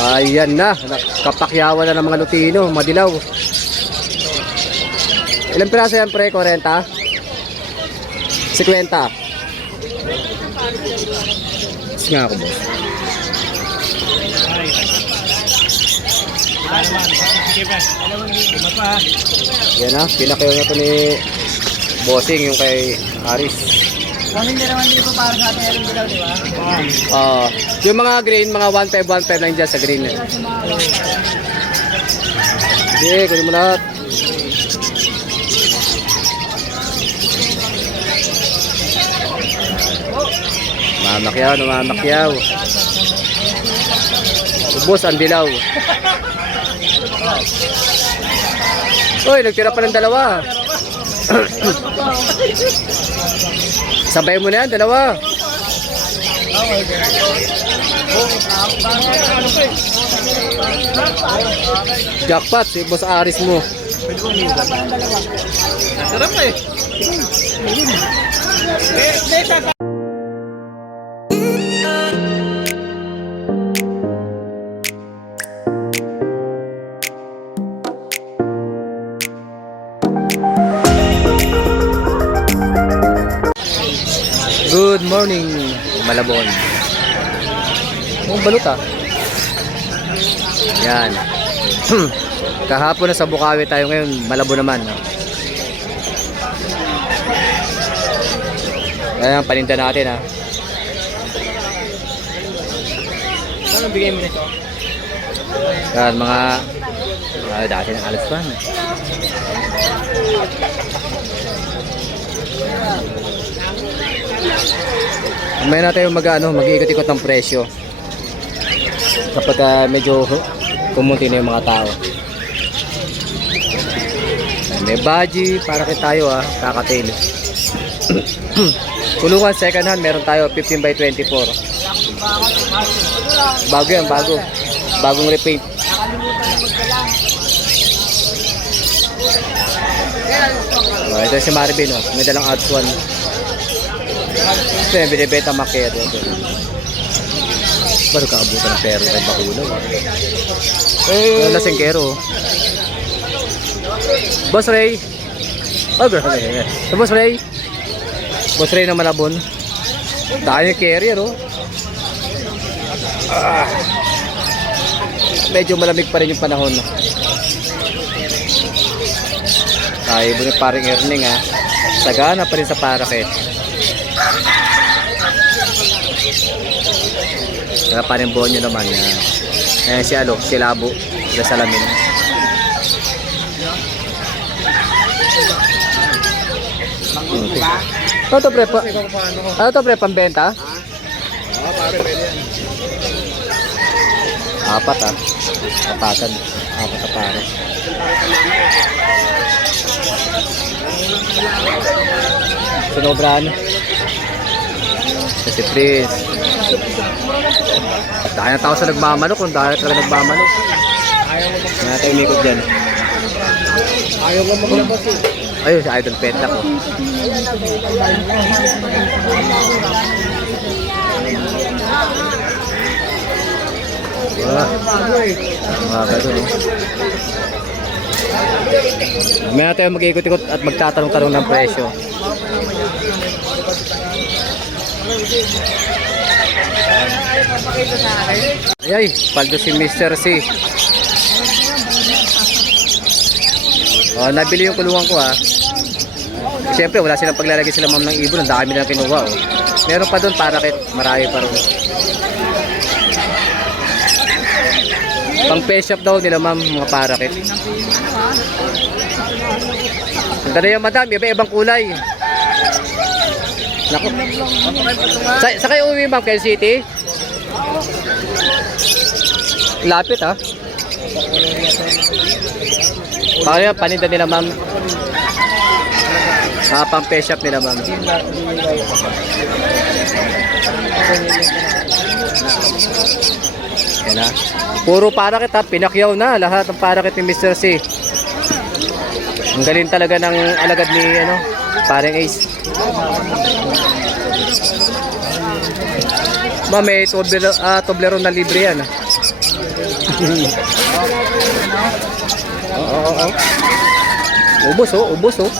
Ayan na, kapakyawan na ng mga Lutino, madilaw. Ilang piraso yan pre? 40? 50? Mas nga ako boss. Yan na, pinakayo na ito ni Bossing, yung kay Aris. Kung hindi naman dito para sa ating aling dilaw, di ba? Yung mga green, mga 1.5 lang dyan sa green. Sige, kunin mo lahat. Mamakyaw, namamakyaw. Ubus ang dilaw. Uy, nagtira pa ng dalawa. Sabay mo na yan, dalawa. Jackpot, si Boss Aris mo. Sarap eh. Good morning, Malabon. Balot ah. Yan. Kahapon na sa Bukawi tayo, ngayon Malabon naman. Ayan, paninda natin ah. Ano bigay mo nito? Yan, mga dati ng alas pan. May natin yung mag-iikot-ikot ng presyo kapag medyo kumunti na yung mga tao. May baji para kay tayo kakatail. Kulungan second hand meron tayo 15 by 24. Bago yan, bagong repaint. Ito si Marvin, may dalang odds one. Ito yung binibeta makero. Baru kaabutan ng pero kay Bakulaw. Lasengkero. Boss Ray. Grabe. Boss Ray. Boss Ray ng Malabon. Dahil yung carrier medyo malamig pa rin yung panahon. Ay, bunit paring earning sagana pa rin sa Paraket. Kaya panimbo nyo naman si Labo sa Salamin. Ano to pre, pambenta? Pare, pwede yan. Apat apatan, apat na pare. Sinobrahan kasi Prince. Dahil na tao sa nagmamanok, kung dahil talaga nagmamanok. Ayaw tayo umikot dyan. Ayaw mo maglabas Ayun, si Idol Penta ko. Mga gano'n. May na tayo mag-ikot-ikot at magtatanong-tanong ng presyo. Ay, paldo si Mr. C. Nabili yung kulungan ko Siyempre wala silang paglalagay sila ma'am ng ibon. Ang dami na kinuha Meron pa doon Paraket. Marami pa rin. Pang pet shop daw nila ma'am mga Paraket. Ang ganda yung madam. Iba-ibang kulay. Naku. Sa kayo uwi ma'am, Quezon City? Lapit Paano yung paninda nila ma'am? Pang pet shop nila ma'am. Yan Puro Paraket pinakyaw na lahat ng Paraket ni Mr. C. Ang galing talaga ng alagad ni parang Ace. May Toblerone na libre yan. Oo. Ubos oh.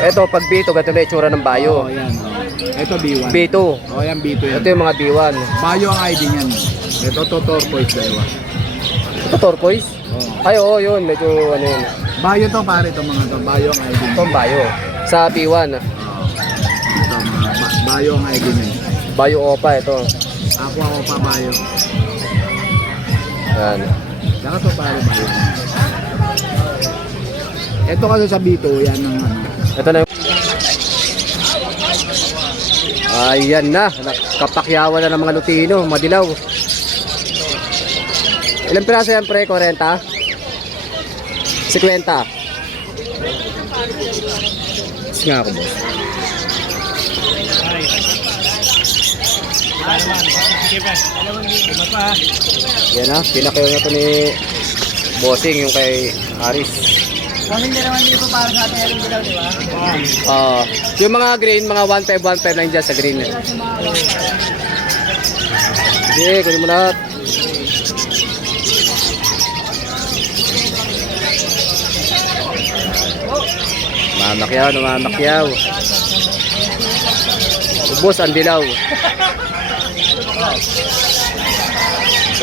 Ito, pag B2, ganito na itsura ng bayo. Oh, yan. Ito B1. B2. Oh, yan B2 yan. Ito yung mga B1. Bayo ang ID niyan. Ito tortoise dalawa. Ito turquoise. Oh. Ay, oo, yun. Medyo ano yun. Bayo to pare to mga to. Bayo ang ID. Ito ang bayo. Sa B1. Ito mga bayo ang ID niyan. Bayo Opa, ito. Ako pa bayo. Yan. Saka to pare bayo. Ito kasi sa B2 yan ang ano. Ito na yung... Ayan na. Kapakyawan na ng mga Lutino. Madilaw. Ilang piraso yan pre? 40? 50? Nga ako boss. Yan na. Pinakayo na ito ni Bossing yung kay Aris. Kaming 2,000 para sa atin yung bilaw, di ba? Yung mga green, mga 1.5 lang dyan sa green. Sige, kunin mo lahat. Mamakyaw. Ubos ang dilaw.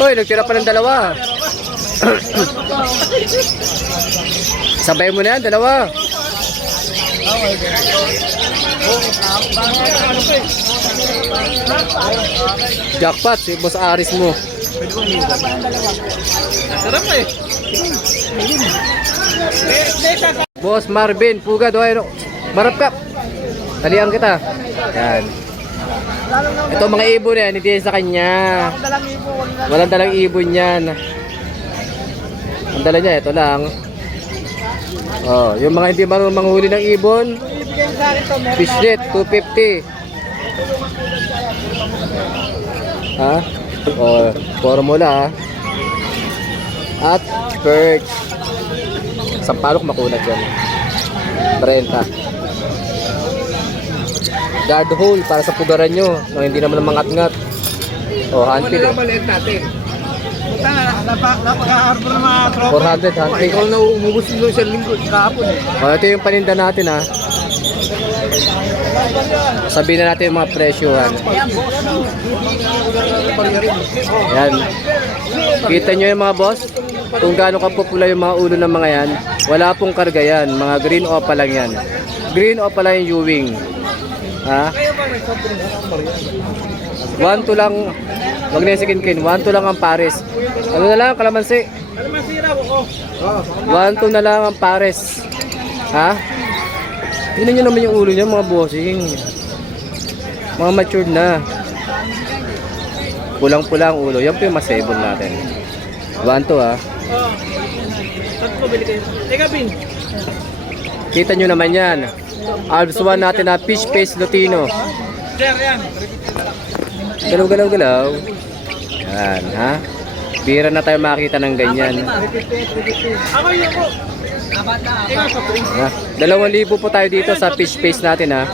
Uy, nagtira pa ng dalawa. Sabay mo na yan, dalawa. Jackpot, si Boss Aris mo. Sarap eh. Boss Marvin, pugad, oy, marap ka. Talihan kita. Yan. Ito mga ibon yan, hindi yan sa kanya. Walang dalang ibon yan. Ang dala niya, ito lang. Oh, yung mga hindi marunong manghuli ng ibon, fishnet, 250. Ha? Oh, formula. At perch. Sampalok makunat yan. 30. Guard hole para sa pugaran nyo. No, hindi naman mangat-ngat. Oh, handpid. Ano maliit natin? Napaka-harbor ng mga tropa. 400 handpid. Ikaw na umubos nung isang linggo kahapon eh. Oh, ito yung paninda natin ha. Sabihin na natin yung mga presyohan. Yan. Kita nyo yung mga boss? Kung gaano kapopula yung mga ulo ng mga yan, wala pong karga yan. Mga green opa lang yan. Green opa lang yung Ewing. Ha? 1-2 lang. Wag na yung sikinkin. 1-2 lang ang pares. Ano na lang, kalamansi? 1-2 na lang ang pares. Ha? Tingnan nyo naman yung ulo niya, mga bossing. Mga matured na. Pulang-pula ang ulo. Yan po yung masebol natin. 1-2 ha. Kita nyo naman yan. Alps 1 natin na fish face Lutino. Galaw. Yan ha. Bira na tayo makita ng ganyan. Ako yun po. Ha? 2,000 po tayo dito sa fish face natin ha.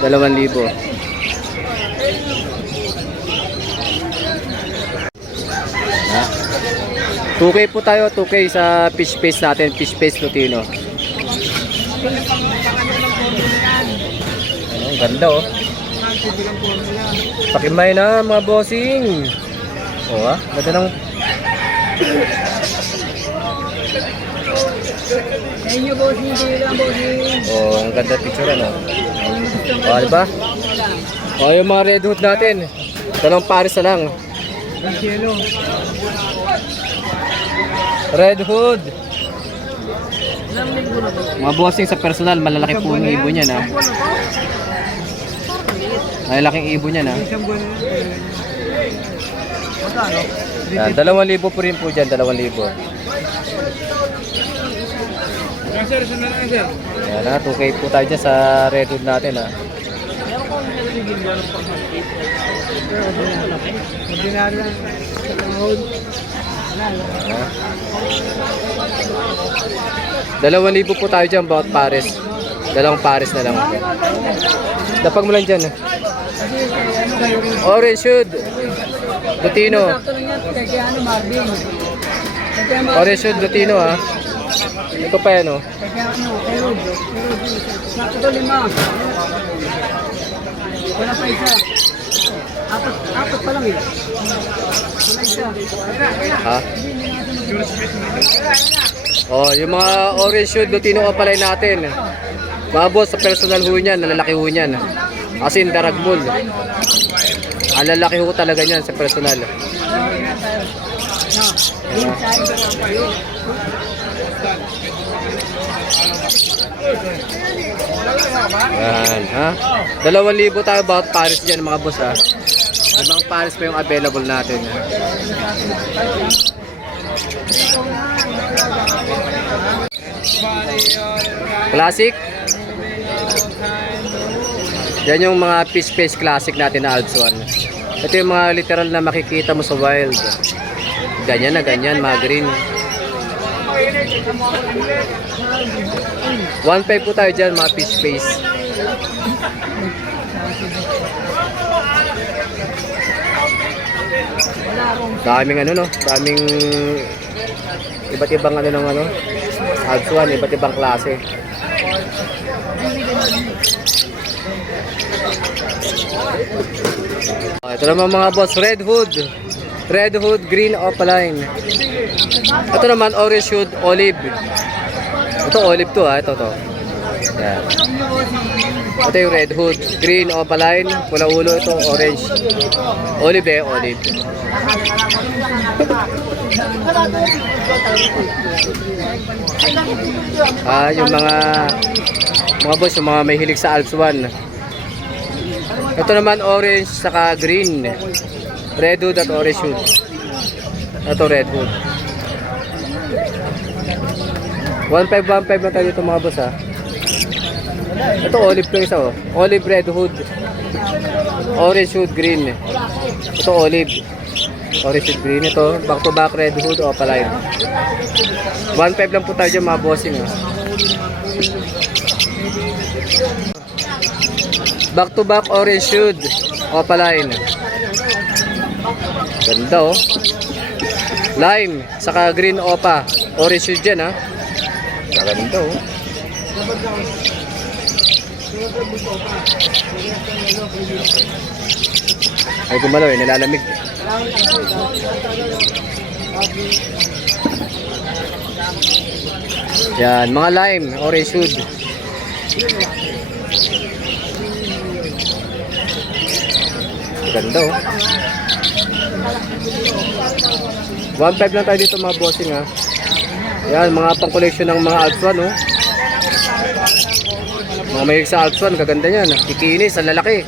2,000. Ha? 2K po tayo, 2K sa fish face natin, fish face Lutino. Ang ganda oh. Pakimay na mga bossing. Oh ha, ganda ng... Oh, ang ganda picture ano. Oh, diba? Oh, yung mga red hood natin. Dalawang pares na lang. Red hood. Mga bossing sa personal, malalaki po yung ibon yan ha. Malalaking ibon yan ha. Yan, 2,000 po rin po dyan, 2,000. Sir, saan na lang sir? Yan ha, 2K po tayo dyan sa red hood natin ha. Ordinary lang. Ha? 2,000 po tayo dyan, bawat pares. Dalawang pares na lang. Dapag mo lang dyan ha. Orange Hood. Lutino. Orange Hood, Lutino ha. Ito pa yan oh. Wala pa isa. Apat pa lang eh. Wala isa. Ha? Oh, yung mga orange shoot, Lutino Opaline natin. Mga boss, sa personal ho niyan, nalalaki ho niyan. As in, daragmol. Ang lalaki ho talaga niyan sa personal. Yan, ha? 2,000 tayo bawat Paris dyan mga boss ha. Ibang Paris pa yung available natin. Classic. Yan yung mga fish face classic natin na Alps 1. Ito yung mga literal na makikita mo sa wild. Ganyan na ganyan, mga green. 1.5 po tayo dyan, mga fish face. Daming ano no, daming iba't ibang ano ng ano, Alps 1, iba't ibang klase. Ito naman mga boss, Red Hood. Red Hood, Green Opaline. Ito naman, Orange Hood, Olive. Ito, Olive to ha, ito to. Yan. Ito yung Red Hood, Green Opaline, pula ulo, ito, Orange. Olive eh, Olive. Yung mga boss, yung mga may hilig sa Alps 1. Ito naman orange saka green. Red Hood at Orange Hood. Ito Red Hood. 1.5 na tayo dito mga boss ha. Ito olive to isa oh. Olive Red Hood. Orange Hood Green. Ito olive. Orange Hood Green. Ito back to back Red Hood Opaline. 1.5 lang po tayo dyan mga bossing ha. Back to back Orange Hood Opaline. Ganda oh. Lime saka green opa. Orange Hood dyan ha. Ganda oh. Ay gumalaw eh, nilalamig. Yan, mga lime, Orange Hood. Ganda oh. 1.5 lang tayo dito mga bossing ha. Yan, mga pang collection ng mga Alps 1 oh. Mga mahilig sa Alps 1, kaganda yan. Ikinis, ang lalaki.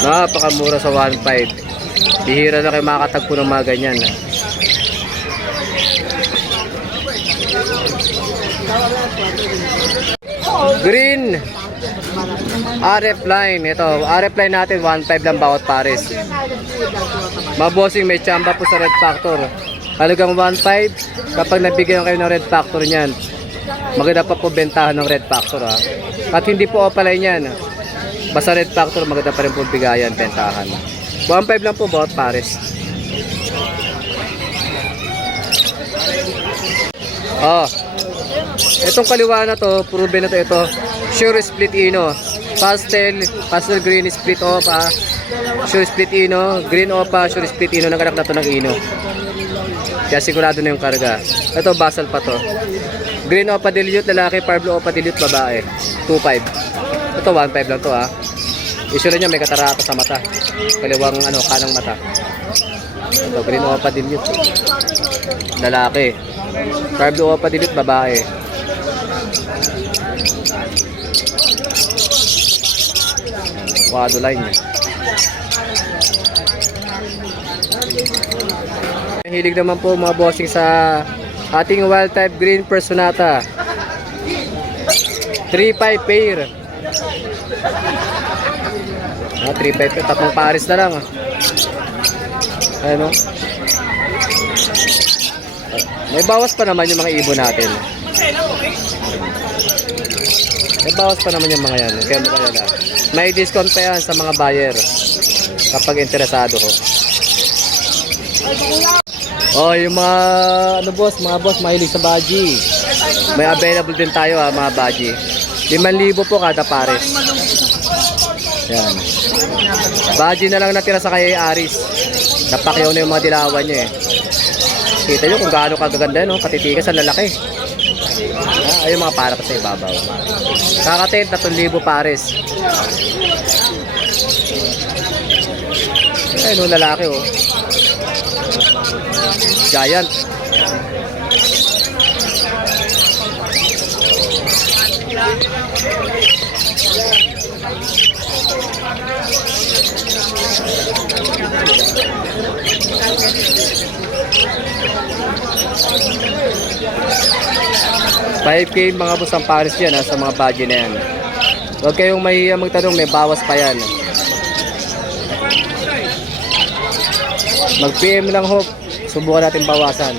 Napakamura sa 1.5. Bihira na kayo makakatagpo ng mga ganyan. Green RF line. Ito, RF line natin 1.5 lang bawat pares. Mga bossing, may tsamba po sa Red Factor. Halagang 1.5. Kapag nabigyan kayo ng Red Factor niyan, maganda pa po bentahan ng Red Factor ha. At hindi po opaline yan. Basta Red Factor, maganda pa rin po bigayan, bentahan. 1.5 lang po bawat pares. Oh. Itong kaliwa na to, proven na to ito. Sure Split Ino. Pastel green split opa. Sure Split Ino, green opa, Sure Split Ino. Naganak na to ng Ino. Kaya sigurado na yung karga. Ito basal pa to. Green opa dilute lalaki, Parblo opa dilute babae. 2.5. Ito 1.5 lang to ha. Issue niya may katarata sa mata. Kaliwang kanang mata. Ito green opa dilute. Lalaki. Parblo opa dilute babae. Wado line. Hilig naman po mga bossing sa ating wild type green personata. 3.5 pair. 3.5 pair. Tatlong pares na lang. Ano? May bawas pa naman yung mga ibon natin. May bawas pa naman yung mga yan. Kaya magkalala. May discount pa yan sa mga buyer. Kapag interesado ho. Oh, yung mga mga boss, mahilig sa baji. May available din tayo mga baji. 5,000 po kada pares. Yan. Baji na lang natira sa kay Aris. Napakyaw na yung mga dilawan niya eh. Kita nyo kung gaano kagaganda, no? Katitikas ang lalaki. Ayun mga para pa sa ibabaw. Kakatin, 3,000 pares. Ayun yung lalaki oh. Giant. $5K mga boss ang pares yan sa mga badge na yan. Huwag kayong mahiya magtanong, may bawas pa yan. Mag-PM lang ho, subukan natin bawasan.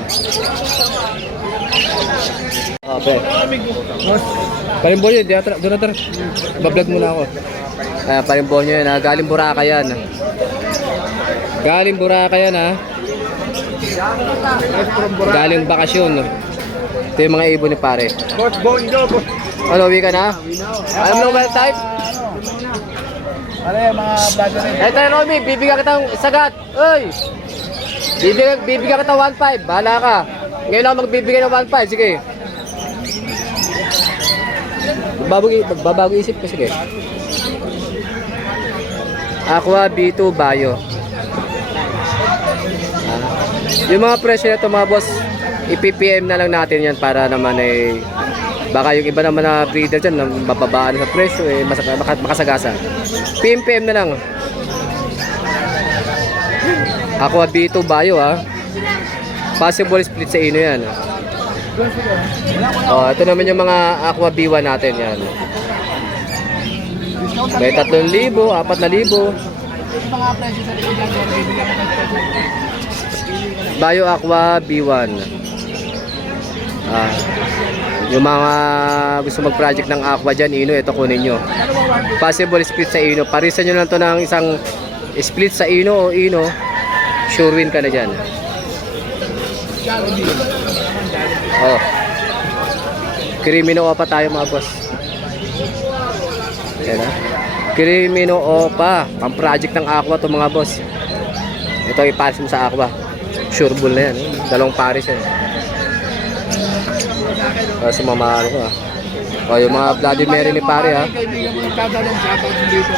Okay. Parimbonyo, doon na tara. Bablog muna ako. Parimbonyo yan ha, galing Boracay yan. Galing Boracay yan ha. Galing bakasyon. Ito yung mga ibon ni pare. Boss Bonjo, boss. Ano, uwi ka na? Alam mo well type? Ano yung mga vlogger rin? Ito yung Romy, bibigyan kitang sagat. Uy! Bibigyan kita 1.5. Bahala ka. Ngayon lang magbibigay ng 1.5. Sige. Magbabago isip ko. Sige. Aqua B2 Bio. Yung mga presyo na ito mga boss, i-PPM na lang natin yan para naman baka yung iba naman na breeder dyan mababaan sa presyo makasagasa. PPM na lang. Aqua B2 Bio ha. Possible split sa ino yan. Oh, ito naman yung mga Aqua B1 natin yan. May 3,000, 4,000. Bio Aqua B1. Yung mga gusto mag-project ng Aqua dyan, ino, ito kunin nyo. Possible split sa ino. Parisan nyo lang to ng isang split sa ino o ino. Sure win ka na dyan. Oh. Crimino Opa tayo mga boss. Yan ha. Crimino Opa. Pang project ng Aqua to mga boss. Ito iparis mo sa Aqua. Sure bull na yan. Dalawang pares yan. Kasi mamahal ko ha. O yung mga Bloody Mary ni pare ha. Kaibigan mo nagtatanong sa akin dito.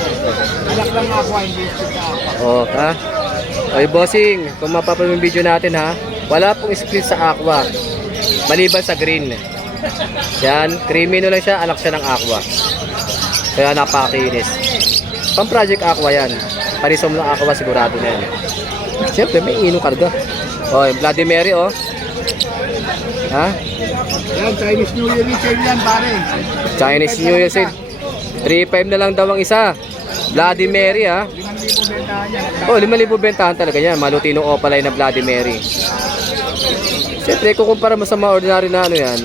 Alak lang ako hindi sa Aqua. O ha. Oy bossing, kung mapapanood yung video natin ha. Wala pong split sa Aqua. Maliban sa green. Yan, Crimino lang siya, alak siya ng Aqua. Kaya napakakinis. Pang project Aqua yan. Parisom ng Aqua sigurado na yan. Siyempre may ino karga. O, yung Bloody Mary oh. Ha? Yan, Chinese New Year sale yan pare. Chinese New Year sale. 3,500 na lang daw ang isa. Bloody Mary ha. 5,000 bentahan yan. Oh, 5,000 bentahan talaga yan. Malutino Opaline na Bloody Mary. Siyempre, kukumpara mo sa mga ordinary na ano yan.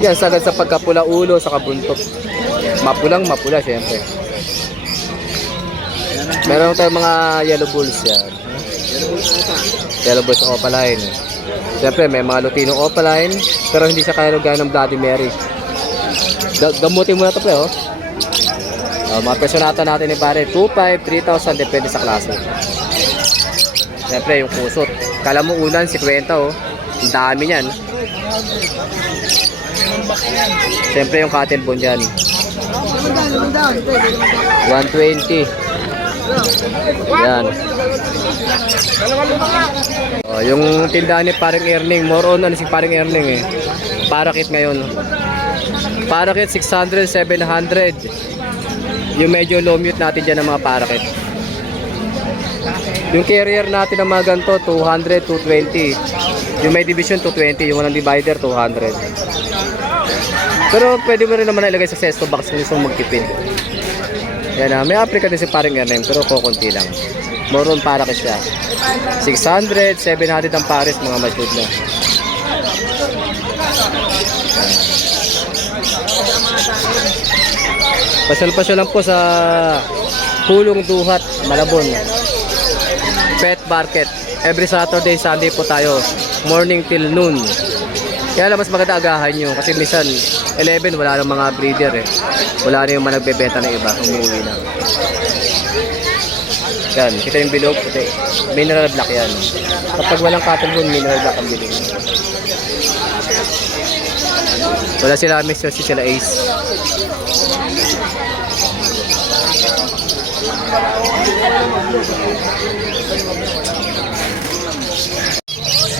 Yan, sagad sa pagkapula ulo, sa kabuntot. Mapulang mapula, siyempre. Meron tayong mga yellow bulls yan. Yellow bulls Opaline. Siyempre, may mga Lutino Opaline, pero hindi siya kaya ng Bloody Mary. Gamutin mo na ito, pre, oh. Mga personata natin ni pare, 2,500, 3,000, depende sa klase. Siyempre, yung kusot. Kala mo unan, 50, oh. Ang dami niyan. Siyempre, yung cottonbone dyan. 120. Yan. Oh, yung tindahan ni Paring Erning, more on ano si Paring Erning eh. Parakit ngayon. Parakit 600, 700. Yung medyo low mute natin dyan ng mga parakit. Yung carrier natin ng mga ganito, 200, 220. Yung may division, 220. Yung walang divider, 200. Pero pwede mo rin naman ilagay sa cesto box kung gusto mong magtipid. Yan may Africa din si Paring Erning, pero kukunti lang. More on parakit siya. 600, 700 ang pares, mga masyud na. Pasyal-pasyal lang po sa Pulong Duhat, Malabon. Pet Market. Every Saturday, Sunday po tayo. Morning till noon. Kaya lang mas maganda agahan nyo. Kasi minsan, 11, wala nang mga breeder eh. Wala na yung mga nagbebenta na iba. Umuwi na. Yan, kita yung bilog. Puti. Mineral black yan. Kapag walang cotton wool, mineral black ang bilog. Wala sila Mr. C, sila Ace.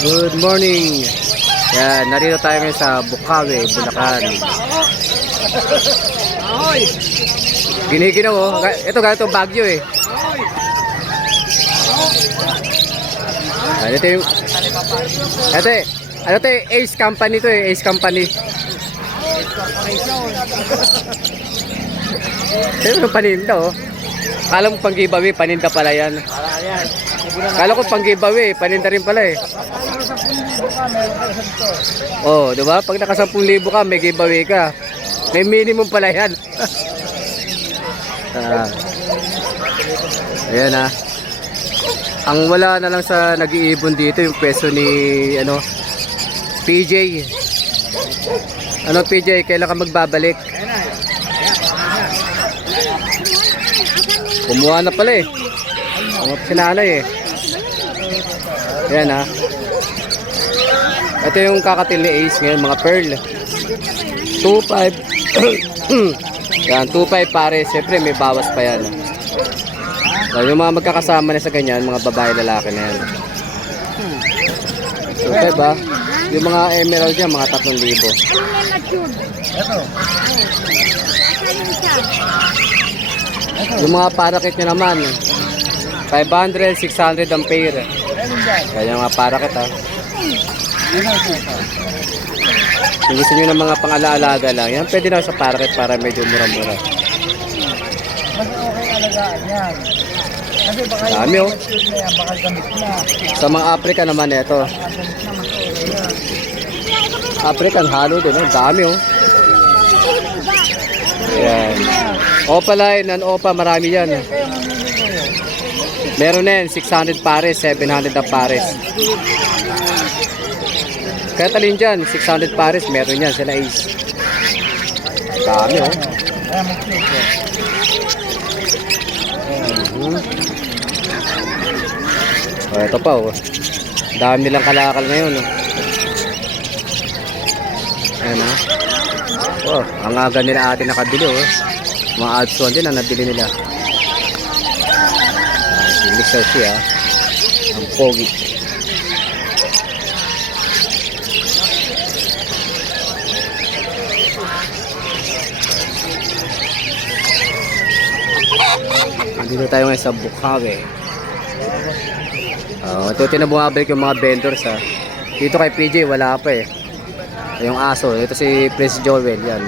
Good morning. Yan, narito tayo ngayon sa Bukawi, Bulacan. Giniginaw oh. Ito ganito Baguio eh. Ito yung ano to eh, Ace Company to eh, Ace Company. Ito paninda oh. Kala mo pang giveaway, paninda pala yan. Kala ko pang giveaway, paninda rin pala eh. Oh, di ba? Pag naka 10,000 ka, may giveaway ka. May minimum pala yan. Ayan ah. Ang wala na lang sa nag-iibon dito yung peso ni ano PJ. Ano PJ, kailan ka magbabalik? Kumuha na pala eh. Sinanay eh. Ayan ha. Ito yung kakatil ni Ace ngayon, mga pearl. 2.5. Yan, 2.5 pare. Siyempre may bawas pa yan. Yung mga magkakasama na sa ganyan, mga babae lalaki na yan. 2.5 ba? Yung mga emerald niya, mga 3,000. Yung mga parakit nyo naman 500, 600 ang pair. Kaya yung mga parakit ha. Kung gusto nyo ng mga pang-alaalaga lang, yan pwede na sa parakit para medyo mura-mura. Mas okay alagaan yan. Kasi baka dami oh. Baka gamit na. Sa mga African naman ito. African halo din oh. Dami oh. Ayan. Opaline, non-opa, marami yan. Meron na yan, 600 pares, 700 ang pares. Kaya talin dyan, 600 pares, meron yan, sila Ace. Dami oh. Oh, ito pa oh. Dami nilang kalakal ngayon oh. Ayan ha. Oh, ang aga nila atin nakabili oh. Mga ads one din ang nabili nila. Mixer siya. Ang pogi. Dito tayo ngayon sa Bukawi. Ito tinabungabalik yung mga vendors ha. Dito kay PJ wala pa eh. Yung aso, ito si Prince Joel yan.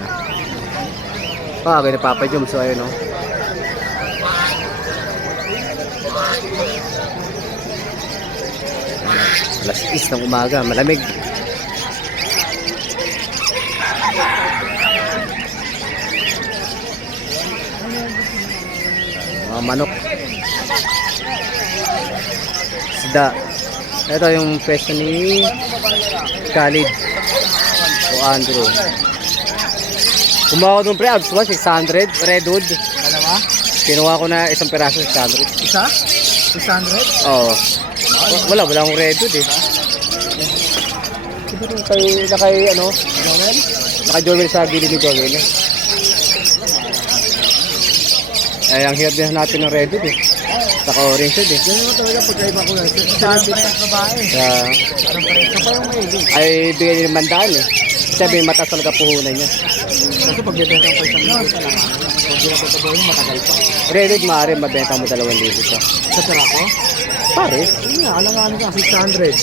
Ganyan Papa Jom, so ayun no. Alas 10 ng umaga, malamig. Mga manok. Isda. Ito yung pwesto ni Khalid o Andrew. Kumuha ko doon pre, abs 600, redwood. Dalawa? Kinuha ko na isang peraso, 600. Isa? 600? Oo. Wala akong redwood eh. Siguro kay ano? Joel? Naka-Joel sa gilid ni Joel. Ay, ang hirap din natin ng redwood eh. Saka orange eh. Yan naman talaga pagkaiba ko yan. Sabi na yung babae. Parang pareho pa yung maili. Ay, bigay niya mandaan eh. Sabi, mataas talaga puhunan niya. Kasi pag bibenta ko isang libo sa lang. Pag ginapatabahin, matagal pa. Redwood, maaari mabenta mo 2,000 pa. Sa tira ko? Pares? Hindi nga, alangan ka, 600.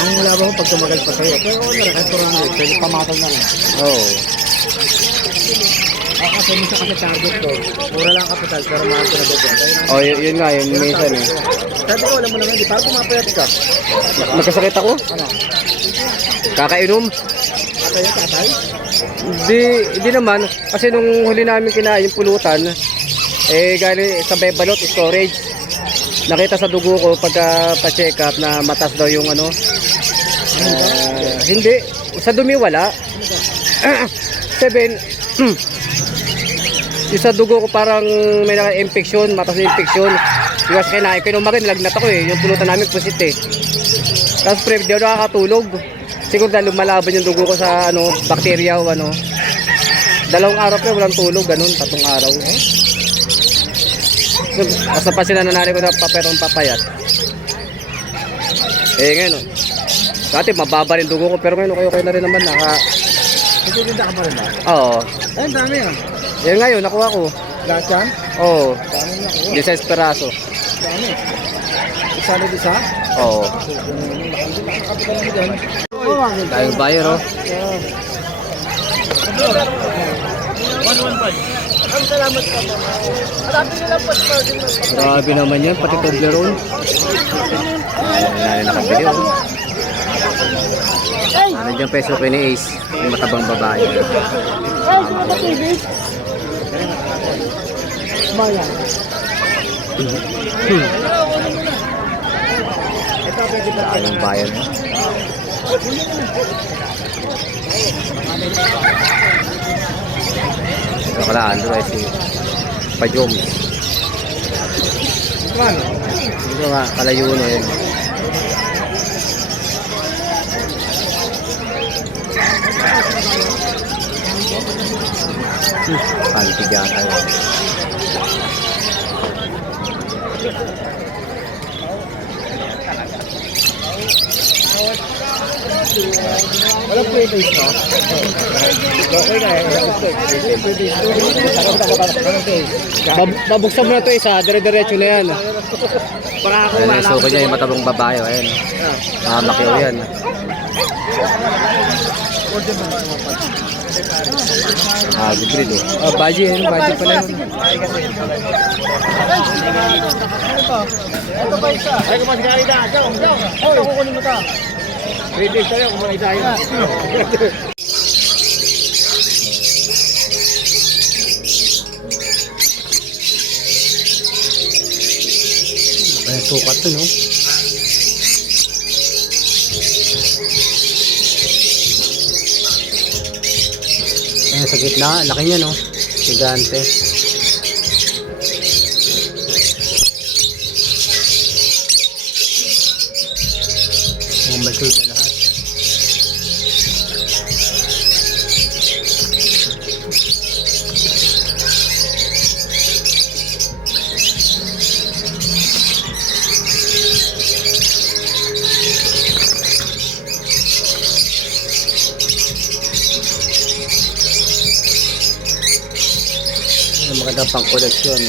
Ang laban mo pag tumagal pa sa'yo. Pero ano rin, kahit 400, pwede pamatol na lang. Oo. Kasi minsan kasi target ko, mura lang kapital, pero mahal ko na bibenta. Oh, yun nga, yun minsan eh. Sabi ko, alam mo naman, di para pumapayat ka. Magkasakit ako? Ano? Kakainom? Atay yung tatay? Hindi naman. Kasi nung huli namin kinain yung pulutan, galing sa Bebalot storage. Nakita sa dugo ko pagka pa-check up na matas daw yung ano. Hindi. Sa dumi wala. 7. Yung sa dugo ko parang may naka-infection, matas na infection. Yung kasi kinain ko nung umaga, nilagnat ako eh. Yung pulutan namin pusit eh. Tapos pre, di ako nakakatulog. Siguro dahil lumalaban yung dugo ko sa ano, bakterya o ano. 2 araw pre, walang tulog, ganun, 3 araw. Asa pa sila nanay ko na papayat. Ngayon, dati mababa rin dugo ko, pero ngayon okay na rin naman. Nagtitinda ka pa rin ba? Oo. Ay, ang dami ah. Yan ngayon, nakuha ko. Lahat yan? Oo. Dami na ako. 16 peraso. Dami. Isa na isa? Oo. Nakakapit mo dyan. Oo, Tayong buyer, oh. Ang salamat ka po. Marami na lang po. Grabe naman yan, pati Toblerone. Ayan, nakabili, oh. Nandiyan peso ko ni Ace, yung matabang babae. Ay, sino ba TV? Maya. Tayong buyer. Ito pala, Andrew, ay si Pajom. Ito nga, kalayo na yun. Kantig yata yun. Wala po yung face, no? Okay na, Babuksan mo na ito isa, dire-diretso na yan. para ako Ayan, suko niya yung matabang babae. Ayan. Makiyaw yan. Hybrid, oh. Baji yun, baji pala yun. Ito pa isa. Ay, kumas ka rin na. Oh, kukunin mo ta. Pwede tayo, kumain tayo. Ayan, sukat to, no? Ayan, sa gitna, laki niya, no? Gigante. Mature na lahat. Magandang pang koleksyon.